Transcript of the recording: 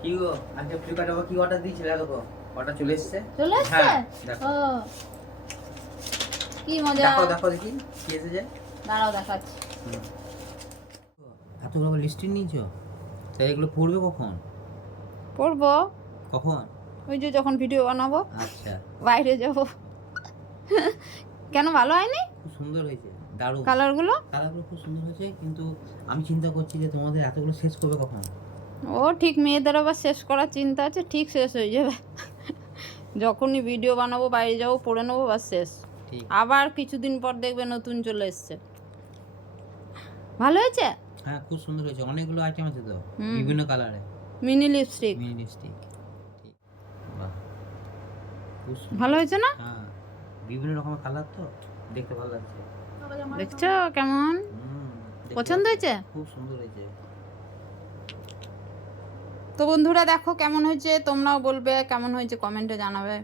কি গো আজকে ফ্লিপকার্টে কি অর্ডার দিয়েছিলে দেখো অর্ডার চলে এসেছে চলে এসছে? হ্যাঁ দেখো ও কি মজা। দেখো দেখো দেখি কি এসেছে দাঁড়াও দেখাচ্ছি। এতগুলো লিস্টিং নিয়েছো তাই এগুলো পড়বে কখন পড়বো কখন ওই যে যখন ভিডিও বানাবো, আচ্ছা বাইরে যাব। কেন ভালো হয়নি খুব সুন্দর হয়েছে দারুণ কালারগুলো? কালারগুলো খুব সুন্দর হয়েছে কিন্তু আমি চিন্তা করছি যে তোমাদের এতগুলো শেষ করবে কখন ও ঠিক মেয়েদের আবার শেষ করার চিন্তা আছে, ঠিক শেষ হয়ে যাবে। যখনই ভিডিও বানাবো বাইরে যাবো পড়ে নেবো বাস শেষ। ঠিক আবার কিছুদিন পর দেখবে নতুন চলে এসছে। ভালো হয়েছে। হ্যাঁ খুব সুন্দর হয়েছে অনেকগুলো আইটেম আছে তো হুম। বিভিন্ন কালারে মিনি লিপস্টিক মিনি লিপস্টিক ঠিক বাহ খুব সুন্দর ভালো হয়েছে না? হ্যাঁ বিভিন্ন রকমের কালার তো দেখতে ভালো লাগছে দেখছো কেমন দেখতে পছন্দ ভালো- হয়েছে? খুব সুন্দর হয়েছে তো বন্ধুরা দেখো কেমন হয়েছে, তোমরাও বলবে কেমন হয়েছে, কমেন্টে জানাবে।